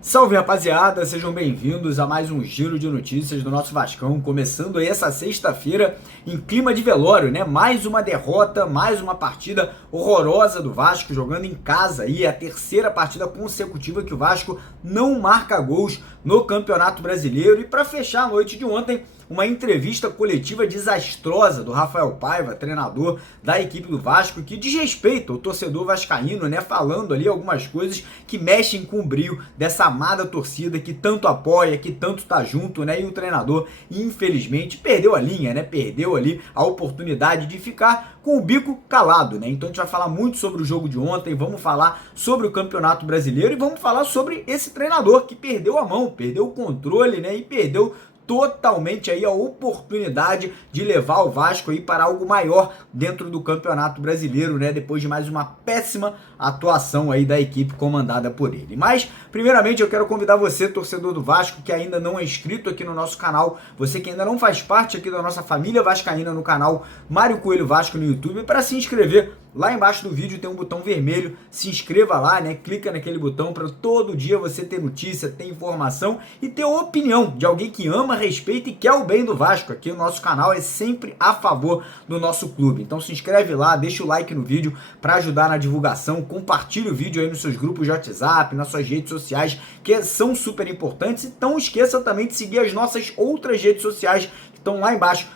Salve, rapaziada, sejam bem-vindos a mais um giro de notícias do nosso Vascão, começando aí essa sexta-feira em clima de velório, né? Mais uma derrota, mais uma partida horrorosa do Vasco, jogando em casa aí, a terceira partida consecutiva que o Vasco não marca gols no Campeonato Brasileiro. E para fechar a noite de ontem, uma entrevista coletiva desastrosa do Rafael Paiva, treinador da equipe do Vasco, que desrespeita o torcedor vascaíno, né? Falando ali algumas coisas que mexem com o brilho dessa amada torcida que tanto apoia, que tanto tá junto, né? E o treinador, infelizmente, perdeu a linha, né? Perdeu ali a oportunidade de ficar com o bico calado, né? Então a gente vai falar muito sobre o jogo de ontem, vamos falar sobre o Campeonato Brasileiro e vamos falar sobre esse treinador que perdeu a mão, perdeu o controle, né? E perdeu totalmente aí a oportunidade de levar o Vasco aí para algo maior dentro do Campeonato Brasileiro, né? Depois de mais uma péssima atuação aí da equipe comandada por ele. Mas, primeiramente, eu quero convidar você, torcedor do Vasco, que ainda não é inscrito aqui no nosso canal, você que ainda não faz parte aqui da nossa família vascaína no canal Mário Coelho Vasco no YouTube, para se inscrever. Lá embaixo do vídeo tem um botão vermelho, se inscreva lá, né? Clica naquele botão para todo dia você ter notícia, ter informação e ter opinião de alguém que ama, respeita e quer o bem do Vasco. Aqui o nosso canal é sempre a favor do nosso clube. Então se inscreve lá, deixa o like no vídeo para ajudar na divulgação, compartilha o vídeo aí nos seus grupos de WhatsApp, nas suas redes sociais, que são super importantes. E não esqueça também de seguir as nossas outras redes sociais, estão lá embaixo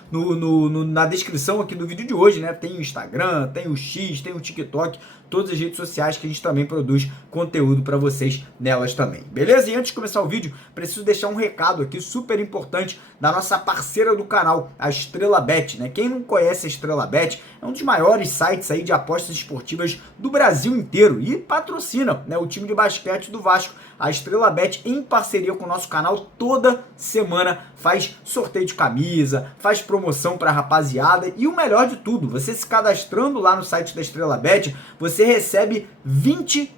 na descrição aqui do vídeo de hoje, né? Tem o Instagram, tem o X, tem o TikTok, todas as redes sociais que a gente também produz conteúdo para vocês nelas também, beleza? E antes de começar o vídeo, preciso deixar um recado aqui super importante da nossa parceira do canal, a Estrela Bet, né? Quem não conhece a Estrela Bet, é um dos maiores sites aí de apostas esportivas do Brasil inteiro e patrocina, né, o time de basquete do Vasco. A Estrela Bet, em parceria com o nosso canal, toda semana faz sorteio de camisa, faz promoção para a rapaziada e o melhor de tudo, você se cadastrando lá no site da Estrela Bet, você recebe R$20,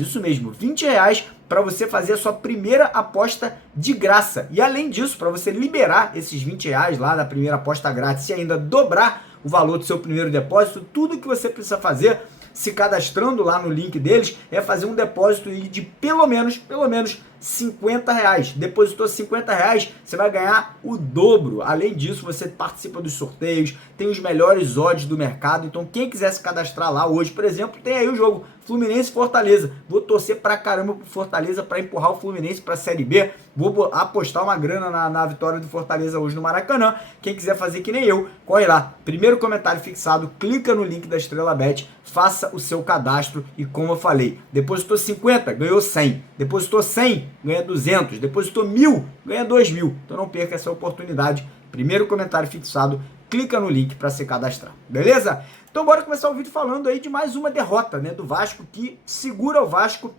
isso mesmo, R$20 para você fazer a sua primeira aposta de graça. E além disso, para você liberar esses R$20 lá da primeira aposta grátis e ainda dobrar o valor do seu primeiro depósito, tudo que você precisa fazer se cadastrando lá no link deles é fazer um depósito de pelo menos R$50. Depositou R$50, você vai ganhar o dobro. Além disso, você participa dos sorteios, tem os melhores odds do mercado. Então, quem quiser se cadastrar lá hoje, por exemplo, tem aí o jogo Fluminense e Fortaleza. Vou torcer pra caramba pro Fortaleza para empurrar o Fluminense pra Série B. Vou apostar uma grana na vitória do Fortaleza hoje no Maracanã. Quem quiser fazer que nem eu, corre lá. Primeiro comentário fixado, clica no link da Estrela Bet, faça o seu cadastro e, como eu falei, depositou 50, ganhou 100. Depositou 100, ganha 200. Depositou 1.000, ganha 2.000. Então não perca essa oportunidade. Primeiro comentário fixado, clica no link para se cadastrar. Beleza? Então bora começar o vídeo falando aí de mais uma derrota, né, do Vasco, que segura o Vasco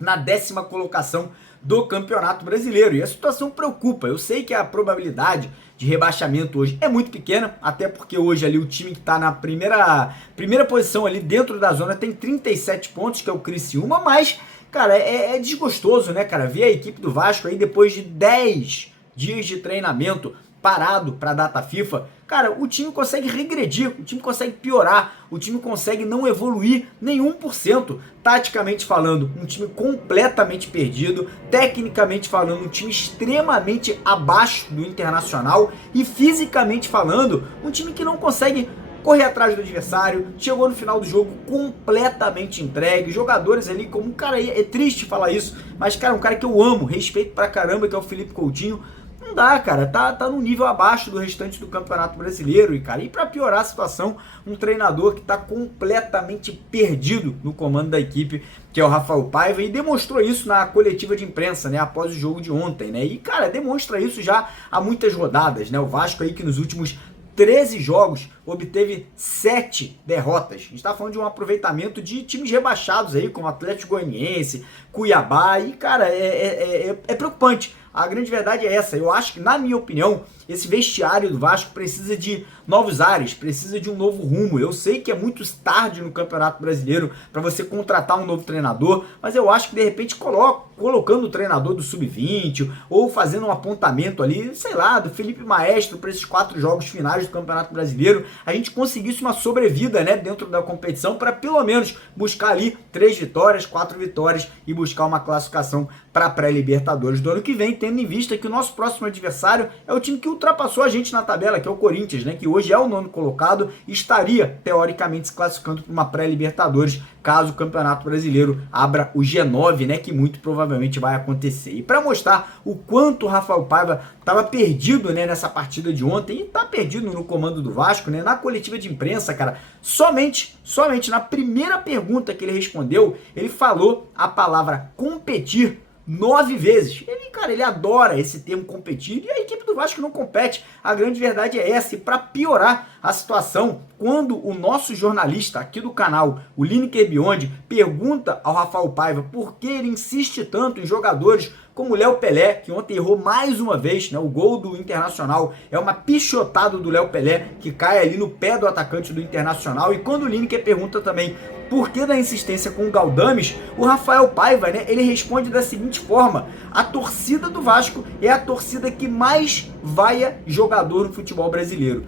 na 10ª colocação do Campeonato Brasileiro. E a situação preocupa. Eu sei que a probabilidade de rebaixamento hoje é muito pequena, até porque hoje ali o time que está na primeira posição ali dentro da zona tem 37 pontos, que é o Criciúma, mas, cara, é desgostoso, né, cara, ver a equipe do Vasco aí depois de 10 dias de treinamento parado para a data FIFA. Cara, o time consegue regredir, o time consegue piorar, o time consegue não evoluir nem 1%. Taticamente falando, um time completamente perdido. Tecnicamente falando, um time extremamente abaixo do Internacional. E fisicamente falando, um time que não consegue correr atrás do adversário. Chegou no final do jogo completamente entregue. Jogadores ali, como um cara, é triste falar isso, mas, cara, um cara que eu amo, respeito pra caramba, que é o Felipe Coutinho. Não dá, cara, tá num nível abaixo do restante do Campeonato Brasileiro. E, cara, e pra piorar a situação, um treinador que tá completamente perdido no comando da equipe, que é o Rafael Paiva, e demonstrou isso na coletiva de imprensa, né, após o jogo de ontem, né, e, cara, demonstra isso já há muitas rodadas, né, o Vasco aí que nos últimos 13 jogos, obteve 7 derrotas. A gente está falando de um aproveitamento de times rebaixados aí, como Atlético Goianiense, Cuiabá, e, cara, é preocupante. A grande verdade é essa. Eu acho que, na minha opinião, esse vestiário do Vasco precisa de novos ares, precisa de um novo rumo. Eu sei que é muito tarde no Campeonato Brasileiro para você contratar um novo treinador, mas eu acho que de repente colocando o treinador do Sub-20 ou fazendo um apontamento ali, sei lá, do Felipe Maestro para esses 4 jogos finais do Campeonato Brasileiro, a gente conseguisse uma sobrevida, né, dentro da competição para pelo menos buscar ali 3 vitórias, 4 vitórias e buscar uma classificação para a pré-Libertadores do ano que vem, tendo em vista que o nosso próximo adversário é o time que ultrapassou a gente na tabela, que é o Corinthians, né, que hoje é o 9º colocado e estaria, teoricamente, se classificando para uma pré-Libertadores, caso o Campeonato Brasileiro abra o G9, né, que muito provavelmente vai acontecer. E para mostrar o quanto o Rafael Paiva estava perdido, né, nessa partida de ontem, e está perdido no comando do Vasco, né, na coletiva de imprensa, cara, somente na primeira pergunta que ele respondeu, ele falou a palavra competir 9 vezes. Ele adora esse termo competir e a equipe do Vasco não compete. A grande verdade é essa. E para piorar a situação, quando o nosso jornalista aqui do canal, o Lineker Beyond, pergunta ao Rafael Paiva por que ele insiste tanto em jogadores como o Léo Pelé, que ontem errou mais uma vez, né? O gol do Internacional é uma pichotada do Léo Pelé, que cai ali no pé do atacante do Internacional. E quando o Lineker pergunta também por que da insistência com o Galdames, o Rafael Paiva, né, ele responde da seguinte forma: a torcida do Vasco é a torcida que mais vaia jogador no futebol brasileiro.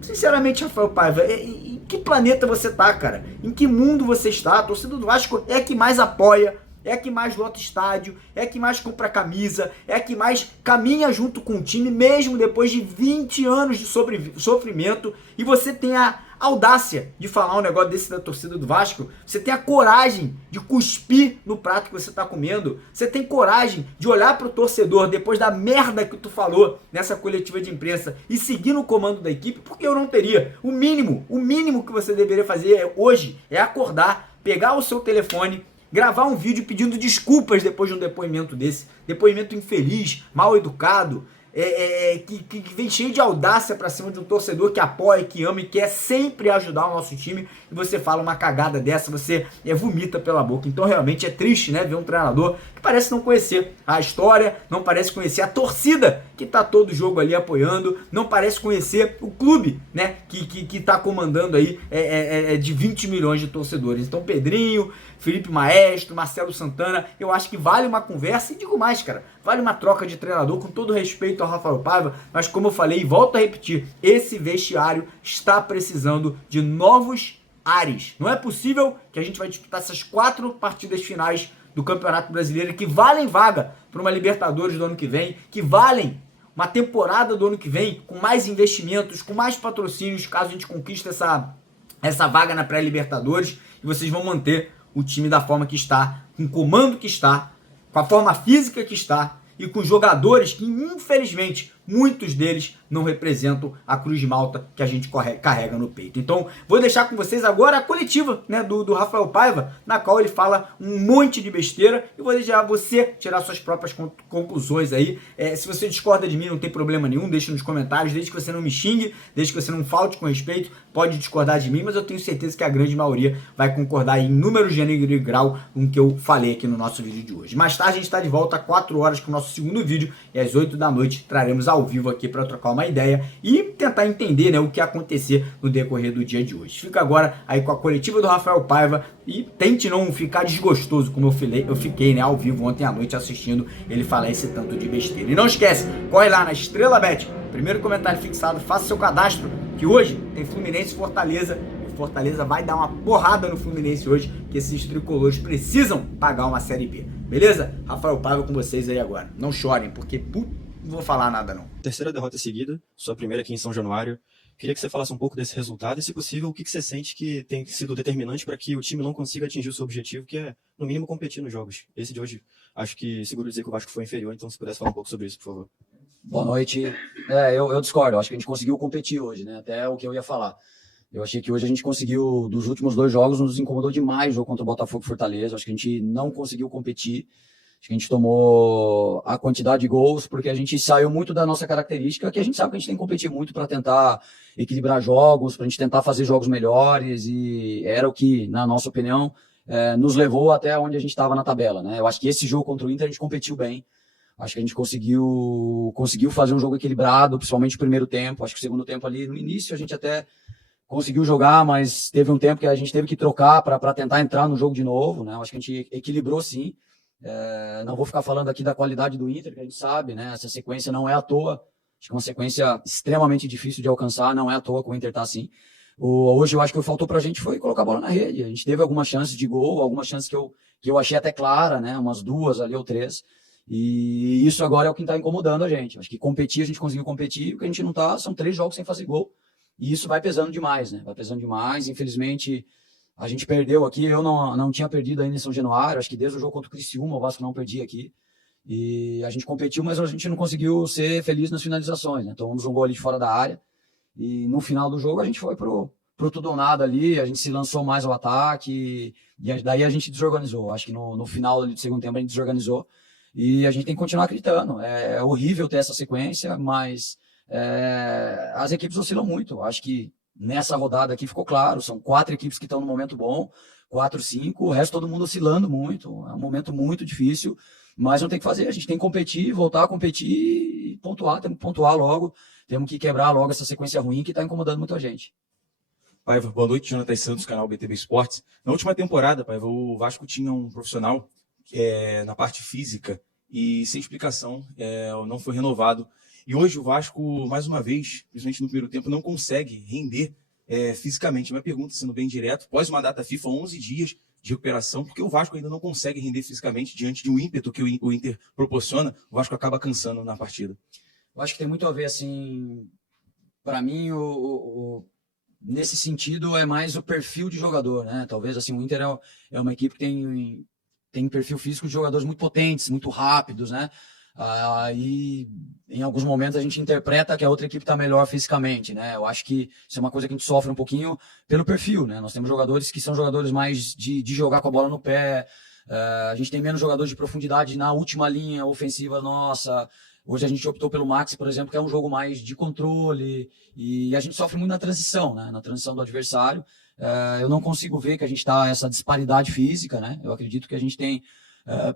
Sinceramente, Rafael Paiva, em que planeta você tá, cara? Em que mundo você está? A torcida do Vasco é a que mais apoia, é a que mais lota estádio, é a que mais compra camisa, é a que mais caminha junto com o time, mesmo depois de 20 anos de sofrimento, e você tem a audácia de falar um negócio desse da torcida do Vasco, você tem a coragem de cuspir no prato que você tá comendo, você tem coragem de olhar pro torcedor depois da merda que tu falou nessa coletiva de imprensa e seguir no comando da equipe, porque eu não teria. O mínimo que você deveria fazer hoje é acordar, pegar o seu telefone, gravar um vídeo pedindo desculpas depois de um depoimento desse, depoimento infeliz, mal educado, que vem cheio de audácia pra cima de um torcedor que apoia, que ama e quer sempre ajudar o nosso time, e você fala uma cagada dessa, você vomita pela boca. Então realmente é triste, né, ver um treinador que parece não conhecer a história, não parece conhecer a torcida que tá todo jogo ali apoiando, não parece conhecer o clube, né, que tá comandando aí de 20 milhões de torcedores. Então Pedrinho, Felipe Maestro, Marcelo Santana, eu acho que vale uma conversa, e digo mais, cara, vale uma troca de treinador, com todo respeito ao Rafael Paiva, mas como eu falei e volto a repetir, esse vestiário está precisando de novos ares. Não é possível que a gente vai disputar essas 4 partidas finais do Campeonato Brasileiro que valem vaga para uma Libertadores do ano que vem, que valem uma temporada do ano que vem, com mais investimentos, com mais patrocínios, caso a gente conquiste essa vaga na pré-Libertadores, e vocês vão manter o time da forma que está, com o comando que está, com a forma física que está e com jogadores que, infelizmente, muitos deles não representam a Cruz de Malta que a gente carrega no peito. Então, vou deixar com vocês agora a coletiva, né, do Rafael Paiva, na qual ele fala um monte de besteira, e vou deixar você tirar suas próprias conclusões aí. Se você discorda de mim, não tem problema nenhum, deixa nos comentários, desde que você não me xingue, desde que você não falte com respeito, pode discordar de mim, mas eu tenho certeza que a grande maioria vai concordar em número, gênero e grau com o que eu falei aqui no nosso vídeo de hoje. Mais tarde a gente está de volta às 4 horas com o nosso segundo vídeo, e às 8 da noite traremos ao vivo aqui para trocar uma ideia e tentar entender, né, o que acontecer no decorrer do dia de hoje. Fica agora aí com a coletiva do Rafael Paiva e tente não ficar desgostoso como eu fiquei, né, ao vivo ontem à noite assistindo ele falar esse tanto de besteira. E não esquece, corre lá na Estrela Bet, primeiro comentário fixado, faça seu cadastro, que hoje tem Fluminense e Fortaleza. Fortaleza vai dar uma porrada no Fluminense hoje, que esses tricolores precisam pagar uma Série B. Beleza? Rafael Paiva com vocês aí agora. Não chorem, porque não vou falar nada não. Terceira derrota seguida, sua primeira aqui em São Januário. Queria que você falasse um pouco desse resultado e, se possível, o que você sente que tem sido determinante para que o time não consiga atingir o seu objetivo, que é, no mínimo, competir nos jogos. Esse de hoje, acho que seguro dizer que o Vasco foi inferior, então se pudesse falar um pouco sobre isso, por favor. Boa noite. Eu discordo, acho que a gente conseguiu competir hoje, né? Até o que eu ia falar. Eu achei que hoje a gente conseguiu, dos últimos 2 jogos, nos incomodou demais o jogo contra o Botafogo e Fortaleza. Acho que a gente não conseguiu competir. Acho que a gente tomou a quantidade de gols porque a gente saiu muito da nossa característica, que a gente sabe que a gente tem que competir muito para tentar equilibrar jogos, para a gente tentar fazer jogos melhores, e era o que, na nossa opinião, nos levou até onde a gente estava na tabela, né? Eu acho que esse jogo contra o Inter a gente competiu bem. Acho que a gente conseguiu fazer um jogo equilibrado, principalmente o primeiro tempo. Acho que o segundo tempo ali, no início, a gente até conseguiu jogar, mas teve um tempo que a gente teve que trocar para tentar entrar no jogo de novo, né? Acho que a gente equilibrou sim. Não vou ficar falando aqui da qualidade do Inter, que a gente sabe, né? Essa sequência não é à toa. Acho que é uma sequência extremamente difícil de alcançar, não é à toa que o Inter está assim. Hoje eu acho que o que faltou para a gente foi colocar a bola na rede. A gente teve algumas chances de gol, algumas chances que eu achei até clara, né? Umas 2 ali ou 3. E isso agora é o que está incomodando a gente. Acho que competir, a gente conseguiu competir, o que a gente não está, são 3 jogos sem fazer gol. E isso vai pesando demais, né? Vai pesando demais. Infelizmente, a gente perdeu aqui. Eu não tinha perdido ainda em São Januário. Acho que desde o jogo contra o Criciúma, o Vasco não perdia aqui. E a gente competiu, mas a gente não conseguiu ser feliz nas finalizações, né? Tomamos um gol ali de fora da área. E no final do jogo, a gente foi pro tudo ou nada ali. A gente se lançou mais ao ataque. E daí a gente desorganizou. Acho que no final ali do segundo tempo, a gente desorganizou. E a gente tem que continuar acreditando. É horrível ter essa sequência, mas as equipes oscilam muito. Acho que nessa rodada aqui ficou claro. São 4 equipes que estão no momento bom, 4, 5. O resto todo mundo oscilando muito. É um momento muito difícil, mas não tem que fazer. A gente tem que competir, voltar a competir e pontuar. Temos que pontuar logo. Temos que quebrar logo essa sequência ruim que está incomodando muito a gente. Paiva, boa noite. Jonathan Santos, canal BTB Esportes. Na última temporada, Paiva, o Vasco tinha um profissional na parte física e sem explicação não foi renovado. E hoje o Vasco, mais uma vez, principalmente no primeiro tempo, não consegue render fisicamente. Minha pergunta, sendo bem direto, após uma data FIFA, 11 dias de recuperação, porque o Vasco ainda não consegue render fisicamente diante de um ímpeto que o Inter proporciona, o Vasco acaba cansando na partida. Eu acho que tem muito a ver, assim, para mim, nesse sentido, é mais o perfil de jogador, né? Talvez, assim, o Inter é uma equipe que tem perfil físico de jogadores muito potentes, muito rápidos, né? E em alguns momentos a gente interpreta que a outra equipe está melhor fisicamente, né? Eu acho que isso é uma coisa que a gente sofre um pouquinho pelo perfil, né? Nós temos jogadores que são jogadores mais de jogar com a bola no pé, a gente tem menos jogadores de profundidade na última linha ofensiva nossa. Hoje a gente optou pelo Maxi, por exemplo, que é um jogo mais de controle, e a gente sofre muito na transição, né? Na transição do adversário. Eu não consigo ver que a gente está essa disparidade física, né? Eu acredito que a gente tem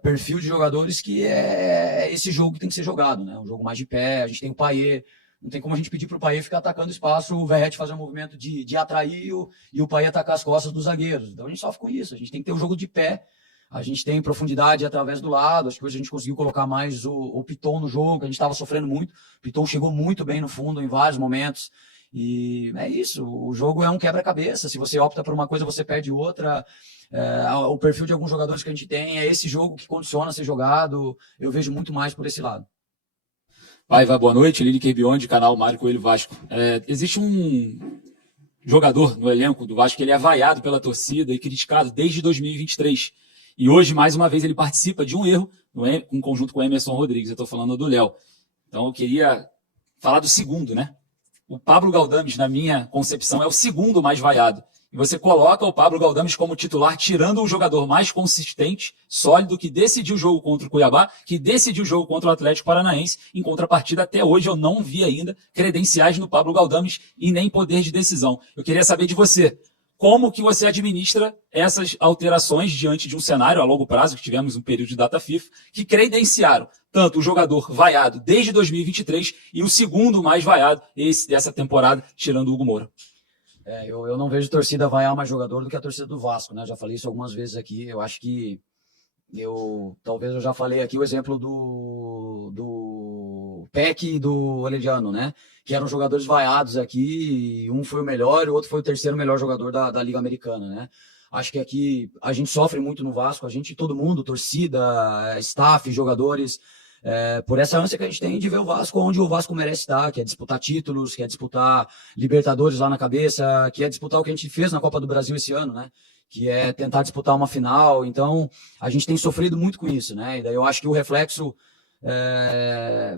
perfil de jogadores que é esse jogo que tem que ser jogado, né? Um jogo mais de pé. A gente tem o Payet, não tem como a gente pedir para o Payet ficar atacando espaço, o Verratti fazer um movimento de atrair e o Payet atacar as costas dos zagueiros. Então a gente sofre com isso. A gente tem que ter um jogo de pé. A gente tem profundidade através do lado. Acho que hoje a gente conseguiu colocar mais o Piton no jogo, que a gente estava sofrendo muito. O Piton chegou muito bem no fundo em vários momentos. E é isso, o jogo é um quebra-cabeça. Se você opta por uma coisa, você perde outra. O perfil de alguns jogadores que a gente tem é esse jogo que condiciona a ser jogado. Eu vejo muito mais por esse lado. Paiva, boa noite. Lineker Beyond, canal Mário Coelho Vasco. Existe um jogador no elenco do Vasco que ele é vaiado pela torcida e criticado desde 2023. E hoje, mais uma vez, ele participa de um erro em conjunto com o Emerson Rodrigues. Eu estou falando do Léo. Então, eu queria falar do segundo, né? O Pablo Galdames, na minha concepção, é o segundo mais vaiado. E você coloca o Pablo Galdames como titular, tirando o jogador mais consistente, sólido, que decidiu o jogo contra o Cuiabá, que decidiu o jogo contra o Atlético Paranaense. Em contrapartida, até hoje, eu não vi ainda credenciais no Pablo Galdames e nem poder de decisão. Eu queria saber de você. Como que você administra essas alterações diante de um cenário a longo prazo, que tivemos um período de data FIFA, que credenciaram tanto o jogador vaiado desde 2023 e o segundo mais vaiado dessa temporada, tirando o Hugo Moura? Eu não vejo torcida vaiar mais jogador do que a torcida do Vasco, né? Já falei isso algumas vezes aqui. Eu acho que talvez eu já falei aqui o exemplo do Peck e do Orediano, né? Que eram jogadores vaiados aqui, e um foi o melhor e o outro foi o terceiro melhor jogador da Liga Americana, né? Acho que aqui a gente sofre muito no Vasco, todo mundo, torcida, staff, jogadores, por essa ânsia que a gente tem de ver o Vasco onde o Vasco merece estar, que é disputar títulos, que é disputar Libertadores lá na cabeça, que é disputar o que a gente fez na Copa do Brasil esse ano, né? Que é tentar disputar uma final. Então, a gente tem sofrido muito com isso, né? E daí eu acho que o reflexo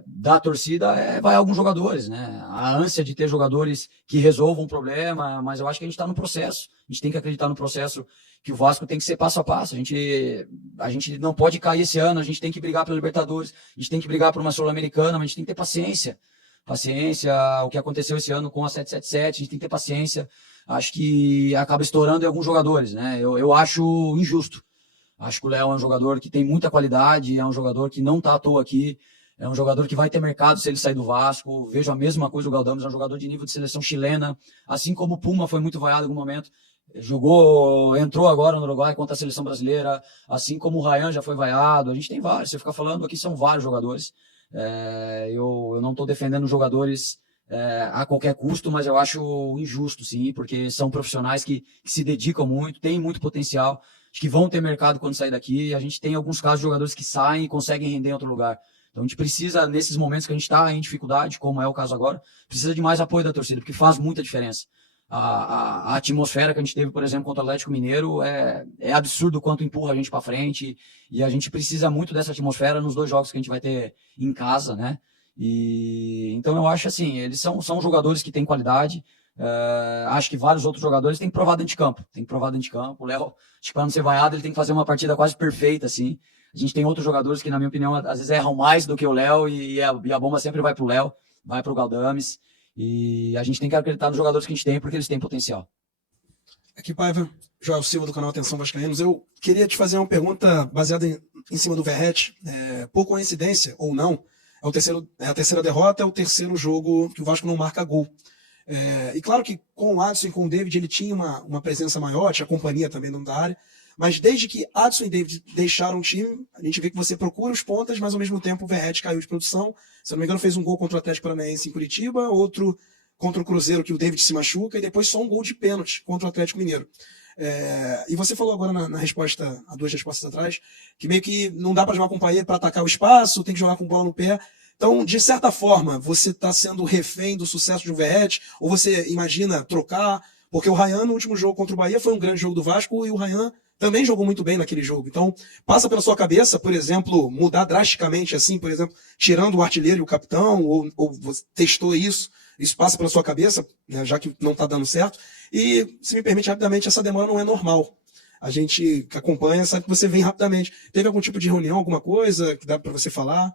da torcida vai a alguns jogadores, né? A ânsia de ter jogadores que resolvam o problema, mas eu acho que a gente está no processo. A gente tem que acreditar no processo, que o Vasco tem que ser passo a passo. A gente não pode cair esse ano, a gente tem que brigar pela Libertadores, a gente tem que brigar por uma Sul-Americana, mas a gente tem que ter paciência. Paciência, o que aconteceu esse ano com a 777, a gente tem que ter paciência. Acho que acaba estourando em alguns jogadores, né? Eu acho injusto. Acho que o Léo é um jogador que tem muita qualidade, é um jogador que não está à toa aqui, é um jogador que vai ter mercado se ele sair do Vasco. Vejo a mesma coisa o Galdames, é um jogador de nível de seleção chilena, assim como o Puma foi muito vaiado em algum momento. Entrou agora no Uruguai contra a seleção brasileira, assim como o Ryan já foi vaiado. A gente tem vários, você fica falando aqui, são vários jogadores. Eu não estou defendendo jogadores a qualquer custo, mas eu acho injusto, sim, porque são profissionais que se dedicam muito, têm muito potencial, acho que vão ter mercado quando sair daqui. A gente tem alguns casos de jogadores que saem e conseguem render em outro lugar. Então a gente precisa, nesses momentos que a gente está em dificuldade, como é o caso agora, precisa de mais apoio da torcida, porque faz muita diferença. A atmosfera que a gente teve, por exemplo, contra o Atlético Mineiro é absurdo o quanto empurra a gente para frente, e a gente precisa muito dessa atmosfera nos 2 jogos que a gente vai ter em casa, né? E então eu acho assim, eles são jogadores que têm qualidade. Acho que vários outros jogadores têm que provar dentro de campo. O Léo, acho que para não ser vaiado, ele tem que fazer uma partida quase perfeita, assim. A gente tem outros jogadores que, na minha opinião, às vezes erram mais do que o Léo, e a bomba sempre vai pro Léo, vai pro Galdames. E a gente tem que acreditar nos jogadores que a gente tem, porque eles têm potencial. Aqui, Paiva, Joel Silva, do canal Atenção Vascaínos. Eu queria te fazer uma pergunta baseada em cima do Verratti. Por coincidência, ou não, é a terceira derrota, é o terceiro jogo que o Vasco não marca gol. E claro que com o Adson e com o David ele tinha uma presença maior, tinha companhia também dentro da área, mas desde que Adson e David deixaram o time, a gente vê que você procura os pontas, mas ao mesmo tempo o Verratti caiu de produção. Se eu não me engano, fez um gol contra o Atlético Paranaense em Curitiba, outro contra o Cruzeiro, que o David se machuca, e depois só um gol de pênalti contra o Atlético Mineiro. E você falou agora na resposta, há 2 respostas atrás, que meio que não dá para jogar com o Payet para atacar o espaço, tem que jogar com bola no pé. Então, de certa forma, você está sendo refém do sucesso de um Verratti, ou você imagina trocar, porque o Ryan no último jogo contra o Bahia foi um grande jogo do Vasco, e o Ryan também jogou muito bem naquele jogo. Então, passa pela sua cabeça, por exemplo, mudar drasticamente assim, por exemplo, tirando o artilheiro e o capitão, ou você testou isso passa pela sua cabeça, né, já que não está dando certo. E, se me permite rapidamente, essa demora não é normal. A gente que acompanha sabe que você vem rapidamente. Teve algum tipo de reunião, alguma coisa que dá para você falar?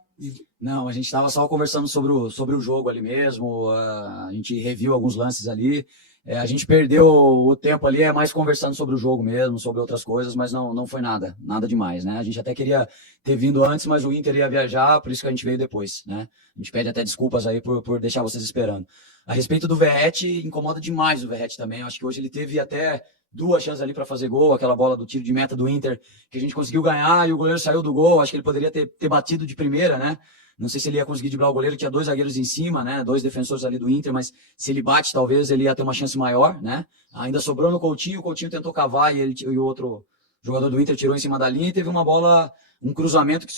Não, a gente estava só conversando sobre o jogo ali mesmo, a gente reviu alguns lances ali. A gente perdeu o tempo ali, mais conversando sobre o jogo mesmo, sobre outras coisas, mas não foi nada demais, né? A gente até queria ter vindo antes, mas o Inter ia viajar, por isso que a gente veio depois, né? A gente pede até desculpas aí por deixar vocês esperando. A respeito do Verratti, incomoda demais o Verratti também. Eu acho que hoje ele teve até 2 chances ali para fazer gol, aquela bola do tiro de meta do Inter, que a gente conseguiu ganhar e o goleiro saiu do gol. Acho que ele poderia ter batido de primeira, né? Não sei se ele ia conseguir driblar o goleiro, tinha 2 zagueiros em cima, né? 2 defensores ali do Inter, mas se ele bate, talvez ele ia ter uma chance maior, né? Ainda sobrou no Coutinho, o Coutinho tentou cavar e o outro jogador do Inter tirou em cima da linha, e teve uma bola, um cruzamento que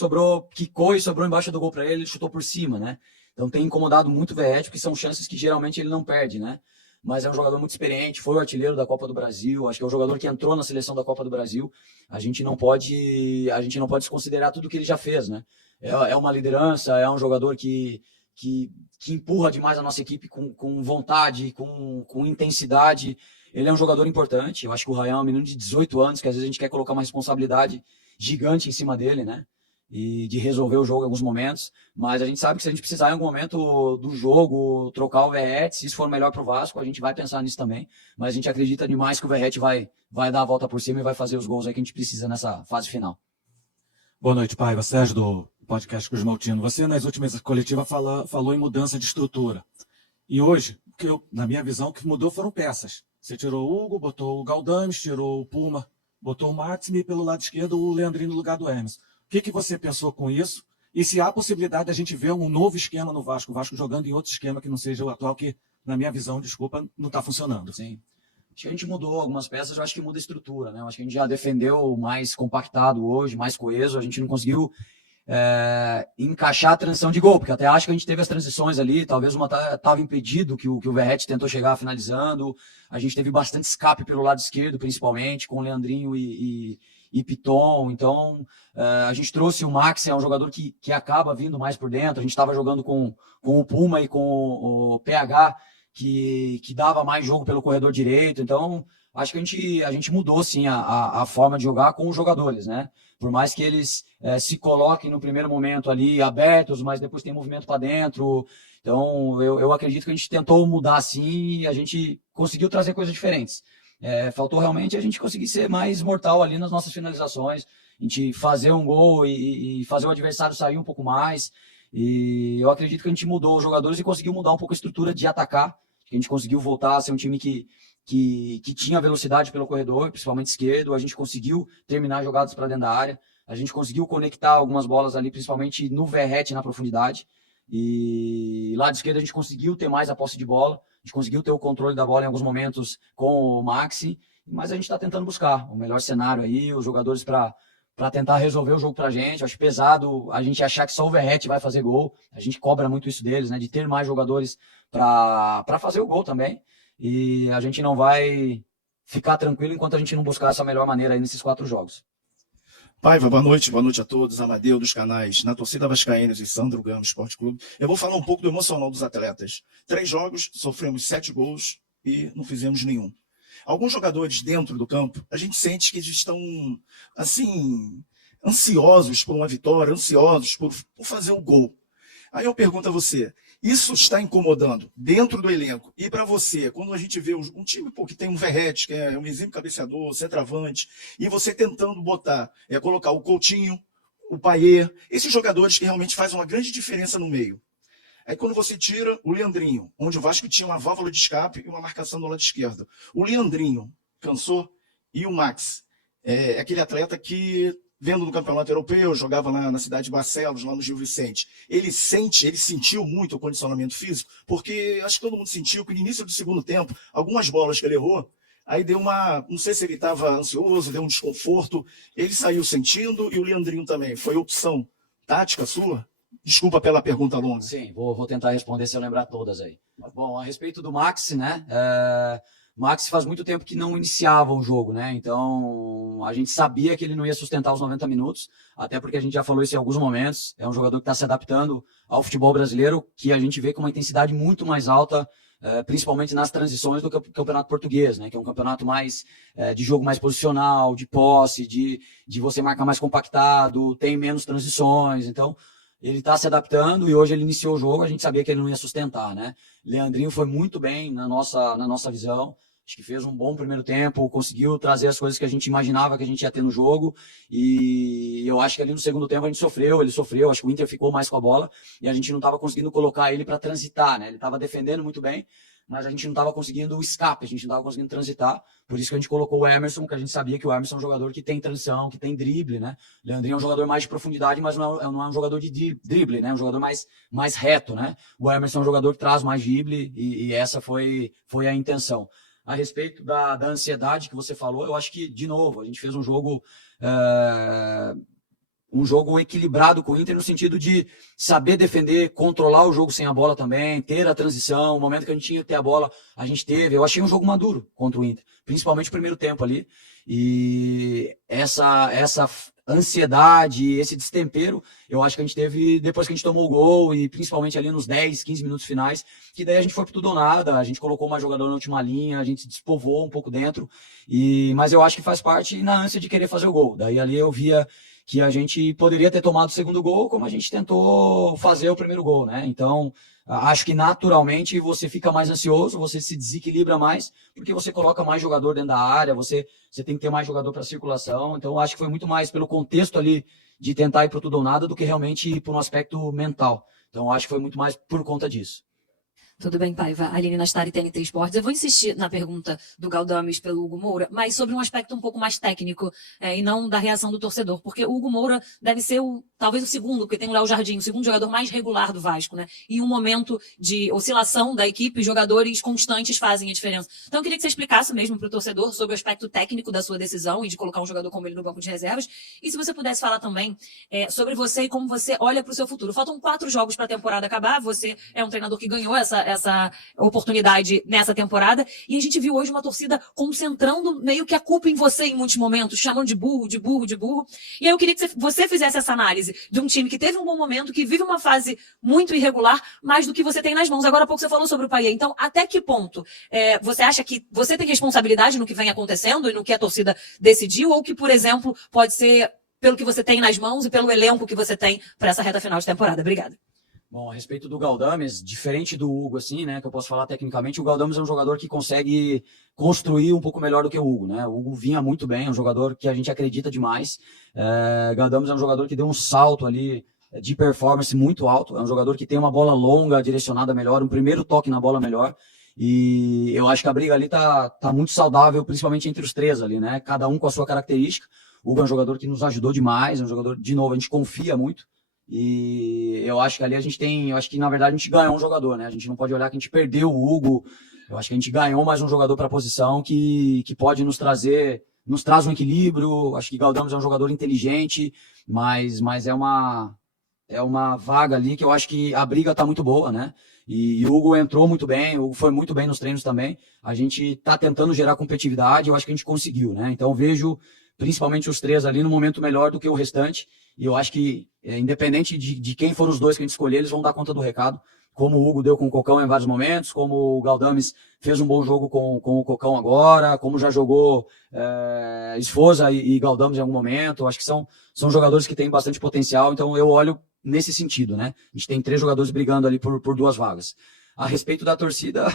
quicou e sobrou embaixo do gol para ele chutou por cima, né? Então tem incomodado muito o Verratti, porque são chances que geralmente ele não perde, né? Mas é um jogador muito experiente, foi o artilheiro da Copa do Brasil, acho que é um jogador que entrou na seleção da Copa do Brasil. A gente não pode desconsiderar tudo que ele já fez, né? É uma liderança, é um jogador que empurra demais a nossa equipe com vontade, com intensidade. Ele é um jogador importante. Eu acho que o Ryan é um menino de 18 anos, que às vezes a gente quer colocar uma responsabilidade gigante em cima dele, né? E de resolver o jogo em alguns momentos. Mas a gente sabe que se a gente precisar em algum momento do jogo trocar o Verratti, se isso for melhor para o Vasco, a gente vai pensar nisso também. Mas a gente acredita demais que o Verratti vai dar a volta por cima e vai fazer os gols aí que a gente precisa nessa fase final. Boa noite, Paiva. Sérgio, do podcast Cruz Maltino. Você, nas últimas coletivas, falou em mudança de estrutura. E hoje, na minha visão, o que mudou foram peças. Você tirou o Hugo, botou o Galdames, tirou o Puma, botou o Maxime e pelo lado esquerdo o Leandrinho no lugar do Emerson. O que você pensou com isso? E se há possibilidade de a gente ver um novo esquema no Vasco, o Vasco jogando em outro esquema que não seja o atual, que, na minha visão, desculpa, não está funcionando. Sim. Acho que a gente mudou algumas peças, eu acho que muda a estrutura, né? Eu acho que a gente já defendeu mais compactado hoje, mais coeso, a gente não conseguiu encaixar a transição de gol, porque até acho que a gente teve as transições ali, talvez uma estava impedido, que o Verratti tentou chegar finalizando, a gente teve bastante escape pelo lado esquerdo, principalmente, com o Leandrinho e Piton. Então a gente trouxe o Max, é um jogador que acaba vindo mais por dentro. A gente estava jogando com o Puma e com o PH, que dava mais jogo pelo corredor direito. Então acho que a gente mudou sim a forma de jogar com os jogadores, né? Por mais que eles se coloquem no primeiro momento ali abertos, mas depois tem movimento para dentro. Então eu acredito que a gente tentou mudar sim e a gente conseguiu trazer coisas diferentes. Faltou realmente a gente conseguir ser mais mortal ali nas nossas finalizações, a gente fazer um gol e fazer o adversário sair um pouco mais. E eu acredito que a gente mudou os jogadores e conseguiu mudar um pouco a estrutura de atacar. A gente conseguiu voltar a ser um time que tinha velocidade pelo corredor, principalmente esquerdo. A gente conseguiu terminar jogadas para dentro da área. A gente conseguiu conectar algumas bolas ali, principalmente no Verratti na profundidade. E lado esquerdo a gente conseguiu ter mais a posse de bola. A gente conseguiu ter o controle da bola em alguns momentos com o Maxi. Mas a gente está tentando buscar o melhor cenário aí, os jogadores para tentar resolver o jogo pra gente. Acho pesado a gente achar que só o Verratti vai fazer gol. A gente cobra muito isso deles, né? De ter mais jogadores para fazer o gol também. E a gente não vai ficar tranquilo enquanto a gente não buscar essa melhor maneira aí nesses 4 jogos. Paiva, boa noite a todos. Amadeu dos canais Na Torcida Vascaínos e Sandro Gama Esporte Clube. Eu vou falar um pouco do emocional dos atletas. 3 jogos, sofremos 7 gols e não fizemos nenhum. Alguns jogadores dentro do campo, a gente sente que eles estão, assim, ansiosos por uma vitória, ansiosos por fazer o gol. Aí eu pergunto a você, isso está incomodando dentro do elenco? E para você, quando a gente vê um time que tem um Verratti, que é um exímio cabeceador, centroavante, e você tentando colocar o Coutinho, o Payet, esses jogadores que realmente fazem uma grande diferença no meio. Aí quando você tira o Leandrinho, onde o Vasco tinha uma válvula de escape e uma marcação do lado esquerdo. O Leandrinho cansou e o Max é aquele atleta que, vendo no campeonato europeu, jogava lá na cidade de Barcelos, lá no Gil Vicente. Ele sentiu muito o condicionamento físico, porque acho que todo mundo sentiu que no início do segundo tempo, algumas bolas que ele errou, aí deu não sei se ele estava ansioso, deu um desconforto, ele saiu sentindo e o Leandrinho também. Foi opção tática sua? Desculpa pela pergunta longa. Sim, vou tentar responder se eu lembrar todas aí. Bom, a respeito do Maxi, né? Maxi faz muito tempo que não iniciava o jogo, né? Então, a gente sabia que ele não ia sustentar os 90 minutos, até porque a gente já falou isso em alguns momentos. É um jogador que está se adaptando ao futebol brasileiro, que a gente vê com uma intensidade muito mais alta, principalmente nas transições do campeonato português, né? Que é um campeonato mais de jogo mais posicional, de posse, de você marcar mais compactado, tem menos transições. Então, ele está se adaptando e hoje ele iniciou o jogo, a gente sabia que ele não ia sustentar, né? Leandrinho foi muito bem na nossa visão, acho que fez um bom primeiro tempo, conseguiu trazer as coisas que a gente imaginava que a gente ia ter no jogo, e eu acho que ali no segundo tempo ele sofreu, acho que o Inter ficou mais com a bola, e a gente não estava conseguindo colocar ele para transitar, né? Ele estava defendendo muito bem, mas a gente não estava conseguindo o escape, a gente não estava conseguindo transitar, por isso que a gente colocou o Emerson, que a gente sabia que o Emerson é um jogador que tem transição, que tem drible, né? O Leandrinho é um jogador mais de profundidade, mas não é um jogador de drible, né? É um jogador mais reto, né? O Emerson é um jogador que traz mais drible, e essa foi a intenção. A respeito da ansiedade que você falou, eu acho que, de novo, a gente fez um jogo equilibrado com o Inter no sentido de saber defender, controlar o jogo sem a bola também, ter a transição, o momento que a gente tinha que ter a bola, a gente teve. Eu achei um jogo maduro contra o Inter, principalmente o primeiro tempo ali. E essa ansiedade, esse destempero, eu acho que a gente teve depois que a gente tomou o gol e principalmente ali nos 10, 15 minutos finais, que daí a gente foi pro tudo ou nada, a gente colocou mais jogador na última linha, a gente se despovou um pouco dentro, mas eu acho que faz parte na ânsia de querer fazer o gol. Daí ali eu via que a gente poderia ter tomado o segundo gol, como a gente tentou fazer o primeiro gol, né? Então, acho que naturalmente você fica mais ansioso, você se desequilibra mais, porque você coloca mais jogador dentro da área, você tem que ter mais jogador para circulação. Então, acho que foi muito mais pelo contexto ali de tentar ir pro tudo ou nada do que realmente por um aspecto mental. Então, acho que foi muito mais por conta disso. Tudo bem, Paiva. Aline Nastari, TNT Esportes. Eu vou insistir na pergunta do Galdames pelo Hugo Moura, mas sobre um aspecto um pouco mais técnico e não da reação do torcedor, porque o Hugo Moura deve ser talvez o segundo, porque tem o Léo Jardim, o segundo jogador mais regular do Vasco, né? Em um momento de oscilação da equipe, jogadores constantes fazem a diferença. Então eu queria que você explicasse mesmo para o torcedor sobre o aspecto técnico da sua decisão e de colocar um jogador como ele no banco de reservas, e se você pudesse falar também sobre você e como você olha para o seu futuro. Faltam 4 jogos para a temporada acabar, você é um treinador que ganhou essa oportunidade nessa temporada, e a gente viu hoje uma torcida concentrando meio que a culpa em você em muitos momentos, chamando de burro, e aí eu queria que você fizesse essa análise de um time que teve um bom momento, que vive uma fase muito irregular, mais do que você tem nas mãos. Agora há pouco você falou sobre o Payet, então até que ponto você acha que você tem responsabilidade no que vem acontecendo e no que a torcida decidiu, ou que, por exemplo, pode ser pelo que você tem nas mãos e pelo elenco que você tem para essa reta final de temporada? Obrigada. Bom, a respeito do Galdames, diferente do Hugo, assim, né, que eu posso falar tecnicamente, o Galdames é um jogador que consegue construir um pouco melhor do que o Hugo, né? O Hugo vinha muito bem, é um jogador que a gente acredita demais. Galdames é um jogador que deu um salto ali de performance muito alto, é um jogador que tem uma bola longa, direcionada melhor, um primeiro toque na bola melhor. E eu acho que a briga ali tá muito saudável, principalmente entre os três ali, né? Cada um com a sua característica. O Hugo é um jogador que nos ajudou demais, é um jogador, de novo, a gente confia muito. E eu acho que ali eu acho que na verdade a gente ganhou um jogador, né? A gente não pode olhar que a gente perdeu o Hugo. Eu acho que a gente ganhou mais um jogador para a posição que pode nos traz um equilíbrio. Acho que Galdames é um jogador inteligente, mas é uma vaga ali que eu acho que a briga tá muito boa, né? E o Hugo entrou muito bem, o Hugo foi muito bem nos treinos também. A gente tá tentando gerar competitividade, eu acho que a gente conseguiu, né? Então vejo principalmente os três ali no momento melhor do que o restante. E eu acho que, independente de quem for os dois que a gente escolher, eles vão dar conta do recado. Como o Hugo deu com o Cocão em vários momentos, como o Galdames fez um bom jogo com o Cocão agora, como já jogou Esforza e Galdames em algum momento. Eu acho que são jogadores que têm bastante potencial, então eu olho nesse sentido, né? A gente tem 3 jogadores brigando ali por 2 vagas. A respeito da torcida,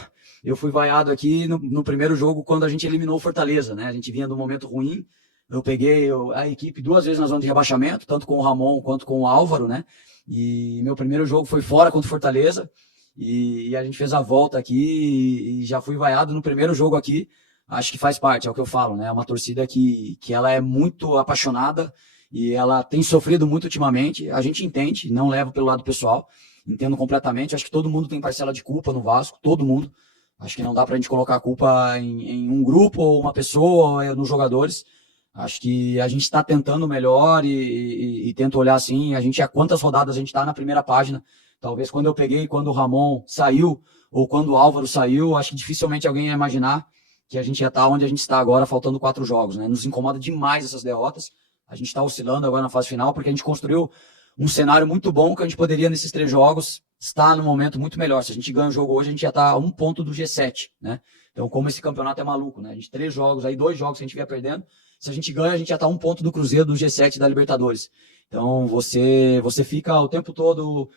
eu fui vaiado aqui no primeiro jogo quando a gente eliminou o Fortaleza, né? A gente vinha de um momento ruim. Eu peguei a equipe 2 vezes na zona de rebaixamento, tanto com o Ramon quanto com o Álvaro, né? E meu primeiro jogo foi fora contra o Fortaleza. E a gente fez a volta aqui e já fui vaiado no primeiro jogo aqui. Acho que faz parte, é o que eu falo, né? É uma torcida que ela é muito apaixonada e ela tem sofrido muito ultimamente. A gente entende, não levo pelo lado pessoal, entendo completamente. Acho que todo mundo tem parcela de culpa no Vasco, todo mundo. Acho que não dá pra gente colocar a culpa em um grupo ou uma pessoa ou nos jogadores. Acho que a gente está tentando melhor e tenta olhar assim, há quantas rodadas a gente está na primeira página. Talvez quando eu peguei, quando o Ramon saiu, ou quando o Álvaro saiu, acho que dificilmente alguém ia imaginar que a gente ia estar onde a gente está agora, faltando 4 jogos, né? Nos incomoda demais essas derrotas. A gente está oscilando agora na fase final, porque a gente construiu um cenário muito bom que a gente poderia, nesses 3 jogos, estar num momento muito melhor. Se a gente ganha o jogo hoje, a gente já está a 1 ponto do G7, né? Então, como esse campeonato é maluco, né? A gente 3 jogos, aí 2 jogos que a gente vier perdendo. Se a gente ganha, a gente já está a 1 ponto do Cruzeiro, do G7 da Libertadores. Então, você fica o tempo todo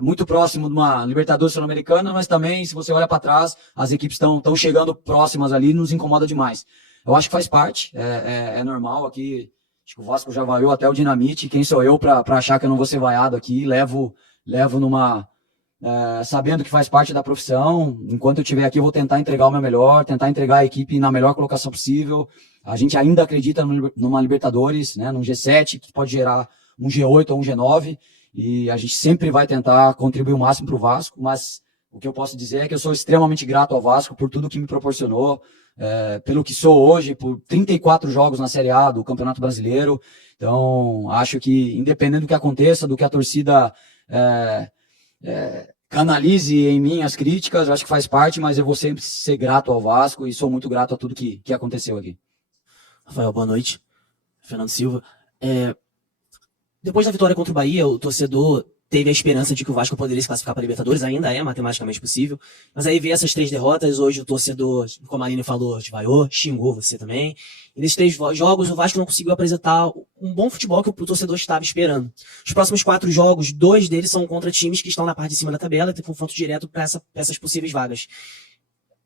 muito próximo de uma Libertadores Sul-Americana, mas também, se você olha para trás, as equipes estão chegando próximas ali e nos incomoda demais. Eu acho que faz parte, é normal aqui. Acho que o Vasco já vaiou até o Dinamite. Quem sou eu para achar que eu não vou ser vaiado aqui? Levo numa... sabendo que faz parte da profissão. Enquanto eu estiver aqui, eu vou tentar entregar o meu melhor, tentar entregar a equipe na melhor colocação possível. A gente ainda acredita numa Libertadores, né, num G7, que pode gerar um G8 ou um G9, e a gente sempre vai tentar contribuir o máximo para o Vasco, mas o que eu posso dizer é que eu sou extremamente grato ao Vasco por tudo que me proporcionou, pelo que sou hoje, por 34 jogos na Série A do Campeonato Brasileiro. Então, acho que, independente do que aconteça, do que a torcida canalize em mim as críticas, eu acho que faz parte, mas eu vou sempre ser grato ao Vasco e sou muito grato a tudo que aconteceu aqui. Rafael, boa noite. Fernando Silva. Depois da vitória contra o Bahia, o torcedor teve a esperança de que o Vasco poderia se classificar para a Libertadores, ainda é matematicamente possível, mas aí veio essas 3 derrotas, hoje o torcedor, como a Aline falou, te vaiou, xingou você também, e nesses 3 jogos o Vasco não conseguiu apresentar um bom futebol que o torcedor estava esperando. Os próximos 4 jogos, 2 deles são contra times que estão na parte de cima da tabela e tem confronto direto para essas possíveis vagas.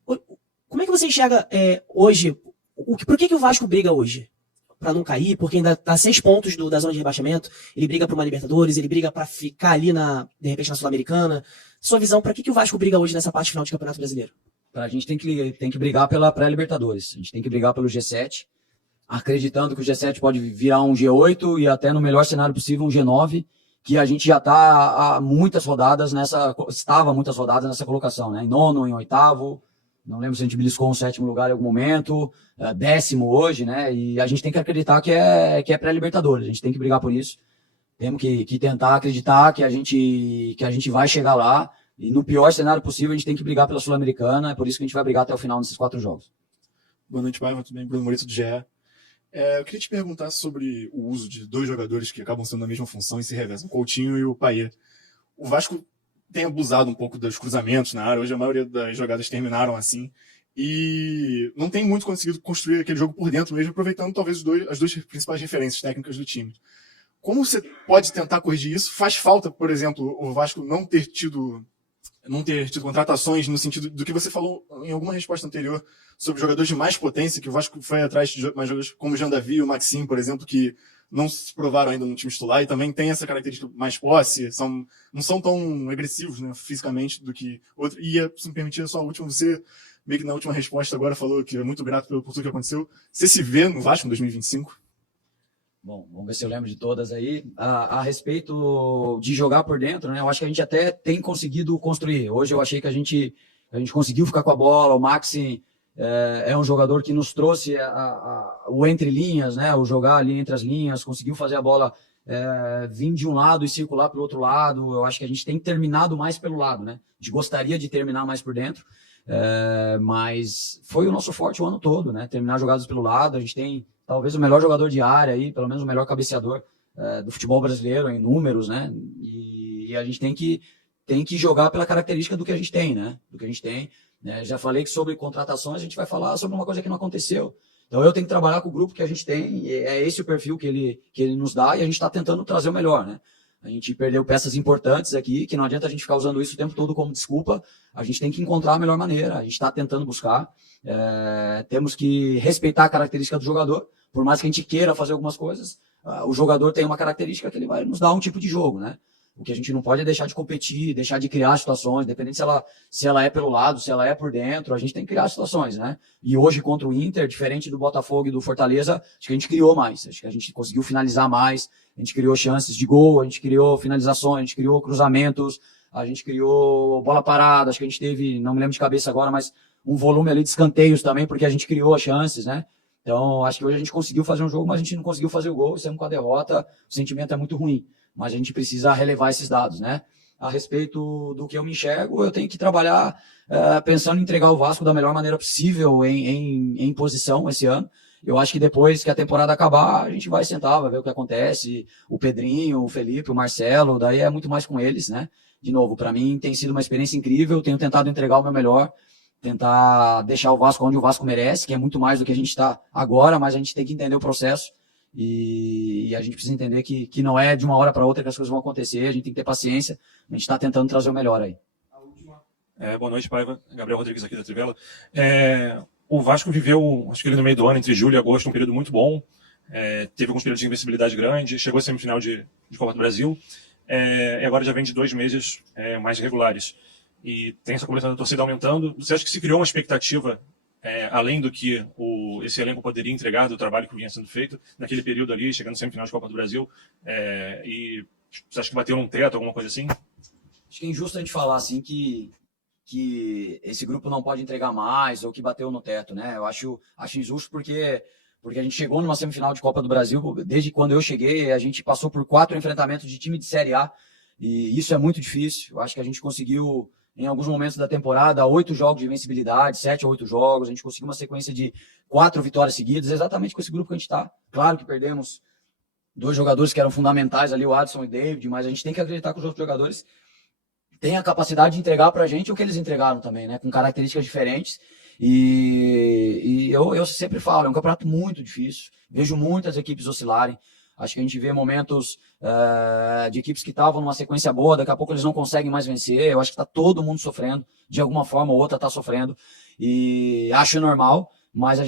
Como é que você enxerga hoje, por que o Vasco briga hoje? Para não cair, porque ainda tá 6 pontos da zona de rebaixamento, ele briga para uma Libertadores, ele briga para ficar ali de repente na Sul-Americana. Sua visão, para que o Vasco briga hoje nessa parte final de Campeonato Brasileiro? A gente tem que brigar pela pré-Libertadores, a gente tem que brigar pelo G7, acreditando que o G7 pode virar um G8 e até no melhor cenário possível um G9, que a gente já está há muitas rodadas estava muitas rodadas nessa colocação, né? Em 9º, em 8º, não lembro se a gente beliscou um 7º lugar em algum momento, 10º hoje, né? E a gente tem que acreditar que é pré-Libertadores. A gente tem que brigar por isso. Temos que tentar acreditar que a gente vai chegar lá. E no pior cenário possível, a gente tem que brigar pela Sul-Americana. É por isso que a gente vai brigar até o final nesses 4 jogos. Boa noite, Paiva. Tudo bem? Bruno Moreira do GE. Eu queria te perguntar sobre o uso de 2 jogadores que acabam sendo da mesma função e se revezam, o Coutinho e o Payet. O Vasco tem abusado um pouco dos cruzamentos na área. Hoje a maioria das jogadas terminaram assim. E não tem muito conseguido construir aquele jogo por dentro mesmo, aproveitando talvez as 2 principais referências técnicas do time. como você pode tentar corrigir isso? Faz falta, por exemplo, o Vasco não ter tido contratações no sentido do que você falou em alguma resposta anterior sobre jogadores de mais potência, que o Vasco foi atrás de mais jogadores como o Jean Davi e o Maxim, por exemplo, que não se provaram ainda no time titular e também tem essa característica mais posse, não são tão agressivos, né, fisicamente do que outros. E, se me permitir, só a última, você meio que na última resposta agora falou que é muito grato por tudo que aconteceu. Você se vê no Vasco em 2025? Bom, vamos ver se eu lembro de todas aí. A respeito de jogar por dentro, né? Eu acho que a gente até tem conseguido construir. Hoje eu achei que a gente conseguiu ficar com a bola. O Maxi é um jogador que nos trouxe o entre linhas, né? O jogar ali entre as linhas, conseguiu fazer a bola vir de um lado e circular para o outro lado. Eu acho que a gente tem terminado mais pelo lado, né? A gente gostaria de terminar mais por dentro, mas foi o nosso forte o ano todo, né? Terminar jogadas pelo lado. A gente tem talvez o melhor jogador de área aí, pelo menos o melhor cabeceador do futebol brasileiro em números, né? E a gente tem que jogar pela característica do que a gente tem, né? Do que a gente tem. Né? Já falei que sobre contratações a gente vai falar sobre uma coisa que não aconteceu. Então eu tenho que trabalhar com o grupo que a gente tem, é esse o perfil que ele nos dá e a gente está tentando trazer o melhor, né? A gente perdeu peças importantes aqui, que não adianta a gente ficar usando isso o tempo todo como desculpa. A gente tem que encontrar a melhor maneira, a gente está tentando buscar. Temos que respeitar a característica do jogador, por mais que a gente queira fazer algumas coisas, o jogador tem uma característica que ele vai nos dar um tipo de jogo, né? O que a gente não pode é deixar de competir, deixar de criar situações, dependendo se ela é pelo lado, se ela é por dentro, a gente tem que criar situações, né? E hoje contra o Inter, diferente do Botafogo e do Fortaleza, acho que a gente criou mais, acho que a gente conseguiu finalizar mais, a gente criou chances de gol, a gente criou finalizações, a gente criou cruzamentos, a gente criou bola parada, acho que a gente teve, não me lembro de cabeça agora, mas um volume ali de escanteios também, porque a gente criou as chances, né? Então, acho que hoje a gente conseguiu fazer um jogo, mas a gente não conseguiu fazer o gol, sendo com a derrota, o sentimento é muito ruim. Mas a gente precisa relevar esses dados, né? A respeito do que eu me enxergo, eu tenho que trabalhar pensando em entregar o Vasco da melhor maneira possível em posição esse ano. Eu acho que depois que a temporada acabar, a gente vai sentar, vai ver o que acontece. O Pedrinho, o Felipe, o Marcelo, daí é muito mais com eles, né? De novo, para mim tem sido uma experiência incrível, tenho tentado entregar o meu melhor, tentar deixar o Vasco onde o Vasco merece, que é muito mais do que a gente está agora, mas a gente tem que entender o processo e a gente precisa entender que não é de uma hora para outra que as coisas vão acontecer, a gente tem que ter paciência, a gente está tentando trazer o melhor aí. Boa noite, Paiva. Gabriel Rodrigues aqui da Trivela. O Vasco viveu, acho que ali no meio do ano, entre julho e agosto, um período muito bom, teve alguns períodos de invencibilidade grande, chegou à semifinal de Copa do Brasil, e agora já vem de 2 meses mais regulares. E tem essa cobertura da torcida aumentando. Você acha que se criou uma expectativa, além do que esse elenco poderia entregar do trabalho que vinha sendo feito naquele período ali, chegando na semifinal de Copa do Brasil, e você acha que bateu num teto, alguma coisa assim? Acho que é injusto a gente falar assim que esse grupo não pode entregar mais ou que bateu no teto, né? Eu acho injusto porque a gente chegou numa semifinal de Copa do Brasil, desde quando eu cheguei, a gente passou por 4 enfrentamentos de time de Série A, e isso é muito difícil. Eu acho que a gente conseguiu, em alguns momentos da temporada, 8 jogos de invencibilidade, 7 ou 8 jogos, a gente conseguiu uma sequência de 4 vitórias seguidas, exatamente com esse grupo que a gente está. Claro que perdemos 2 jogadores que eram fundamentais ali, o Adson e o David, mas a gente tem que acreditar que os outros jogadores têm a capacidade de entregar pra gente o que eles entregaram também, né? Com características diferentes. E eu sempre falo, é um campeonato muito difícil. Vejo muitas equipes oscilarem. Acho que a gente vê momentos de equipes que estavam numa sequência boa, daqui a pouco eles não conseguem mais vencer. Eu acho que está todo mundo sofrendo, de alguma forma ou outra está sofrendo. E acho normal, mas eu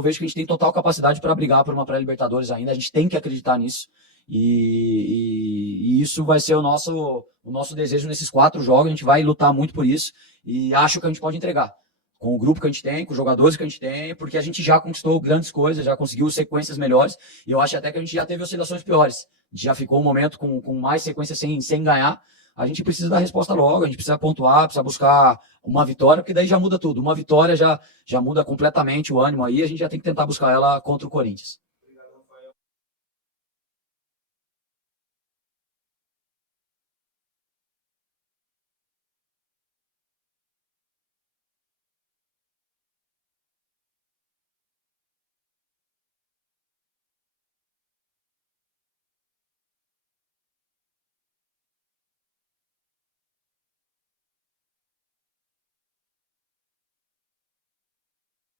vejo que a gente tem total capacidade para brigar por uma pré-Libertadores ainda. A gente tem que acreditar nisso. E isso vai ser o nosso desejo nesses 4 jogos. A gente vai lutar muito por isso e acho que a gente pode entregar. Com o grupo que a gente tem, com os jogadores que a gente tem, porque a gente já conquistou grandes coisas, já conseguiu sequências melhores, e eu acho até que a gente já teve oscilações piores. Já ficou um momento com mais sequências sem ganhar. A gente precisa dar resposta logo, a gente precisa pontuar, precisa buscar uma vitória, porque daí já muda tudo. Uma vitória já muda completamente o ânimo aí, a gente já tem que tentar buscar ela contra o Corinthians.